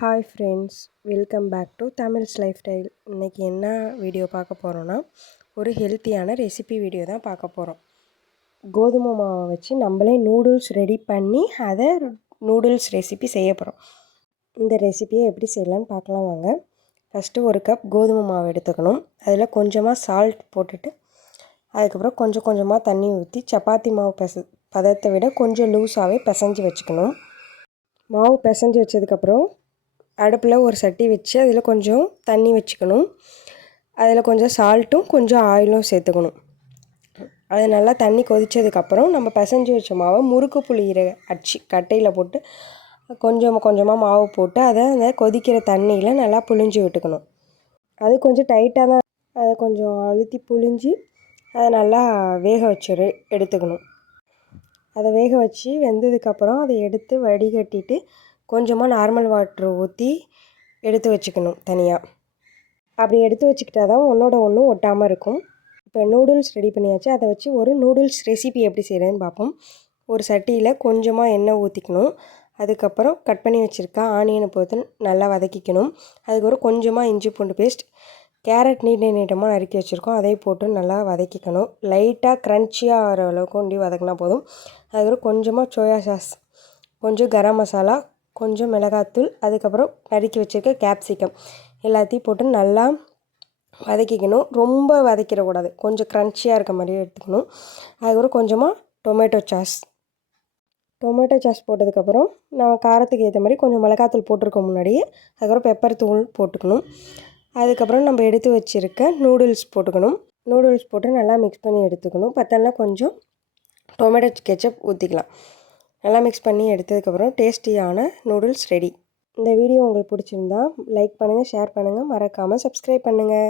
Hi friends, welcome back to Tamils lifestyle. இன்றைக்கி என்ன video பார்க்க போகிறோன்னா, ஒரு ஹெல்த்தியான ரெசிபி வீடியோ தான் பார்க்க போகிறோம். கோதுமை மாவை வச்சு நம்மளே நூடுல்ஸ் ரெடி பண்ணி அதை நூடுல்ஸ் ரெசிபி செய்ய போகிறோம். இந்த ரெசிபியை எப்படி செய்யலான்னு பார்க்கலாம் வாங்க. ஃபஸ்ட்டு ஒரு கப் கோதுமை மாவு எடுத்துக்கணும். அதில் கொஞ்சமாக சால்ட் போட்டுட்டு அதுக்கப்புறம் கொஞ்சம் கொஞ்சமாக தண்ணி ஊற்றி சப்பாத்தி மாவு பதத்தை விட கொஞ்சம் லூஸாகவே பிசைஞ்சு வச்சுக்கணும். மாவு பிசைஞ்சு வச்சதுக்கப்புறம் அடுப்பில் ஒரு சட்டி வச்சு அதில் கொஞ்சம் தண்ணி வச்சுக்கணும். அதில் கொஞ்சம் சால்ட்டும் கொஞ்சம் ஆயிலும் சேர்த்துக்கணும். அது நல்லா தண்ணி கொதித்ததுக்கப்புறம் நம்ம பிசைஞ்சு வச்ச மாவை முறுக்கு புளியிற கட்டையில் போட்டு கொஞ்சம் கொஞ்சமாக மாவு போட்டு அந்த கொதிக்கிற தண்ணியில் நல்லா புழிஞ்சு விட்டுக்கணும். அது கொஞ்சம் டைட்டாக தான், அதை கொஞ்சம் அழுத்தி புழிஞ்சு அதை நல்லா வேக வச்சு எடுத்துக்கணும். அதை வேக வச்சு வெந்ததுக்கப்புறம் அதை எடுத்து வடிகட்டிட்டு கொஞ்சமாக நார்மல் வாட்ரு ஊற்றி எடுத்து வச்சுக்கணும் தனியாக. அப்படி எடுத்து வச்சுக்கிட்டா தான் ஒன்று ஒட்டாமல் இருக்கும். இப்போ நூடுல்ஸ் ரெடி பண்ணியாச்சு. அதை வச்சு ஒரு நூடுல்ஸ் ரெசிபி எப்படி செய்கிறதுன்னு பார்ப்போம். ஒரு சட்டியில் கொஞ்சமாக எண்ணெய் ஊற்றிக்கணும். அதுக்கப்புறம் கட் பண்ணி வச்சுருக்கா ஆனியனை போட்டு நல்லா வதக்கிக்கணும். அதுக்கப்புறம் கொஞ்சமாக இஞ்சி பூண்டு பேஸ்ட், கேரட் நீட்டமாக நறுக்கி வச்சுருக்கோம், அதையும் போட்டு நல்லா வதக்கிக்கணும். லைட்டாக க்ரன்ச்சியாக ஆகிற அளவுக்கு ஒண்டி வதக்கினா போதும். அதுக்கப்புறம் கொஞ்சமாக சோயா சாஸ், கொஞ்சம் கரம் மசாலா, கொஞ்சம் மிளகாத்தூள், அதுக்கப்புறம் நறுக்கி வச்சுருக்க கேப்சிகம் எல்லாத்தையும் போட்டு நல்லா வதக்கிக்கணும். ரொம்ப வதக்கிடக்கூடாது, கொஞ்சம் க்ரன்ச்சியாக இருக்க மாதிரியே எடுத்துக்கணும். அதுக்கப்புறம் கொஞ்சமாக டொமேட்டோ சாஸ் போட்டதுக்கப்புறம் நம்ம காரத்துக்கு ஏற்ற மாதிரி கொஞ்சம் மிளகாத்தூள் போட்டிருக்கோம் முன்னாடியே. அதுக்கப்புறம் பெப்பர் தூள் போட்டுக்கணும். அதுக்கப்புறம் நம்ம எடுத்து வச்சுருக்க நூடுல்ஸ் போட்டுக்கணும். நூடுல்ஸ் போட்டு நல்லா மிக்ஸ் பண்ணி எடுத்துக்கணும். பத்தலைனா கொஞ்சம் டொமேட்டோ கெச்சப் ஊற்றிக்கலாம். நல்லா மிக்ஸ் பண்ணி எடுத்ததுக்கப்புறம் டேஸ்டியான நூடுல்ஸ் ரெடி. இந்த வீடியோ உங்களுக்கு பிடிச்சிருந்தா லைக் பண்ணுங்கள், ஷேர் பண்ணுங்கள், மறக்காமல் சப்ஸ்கிரைப் பண்ணுங்கள்.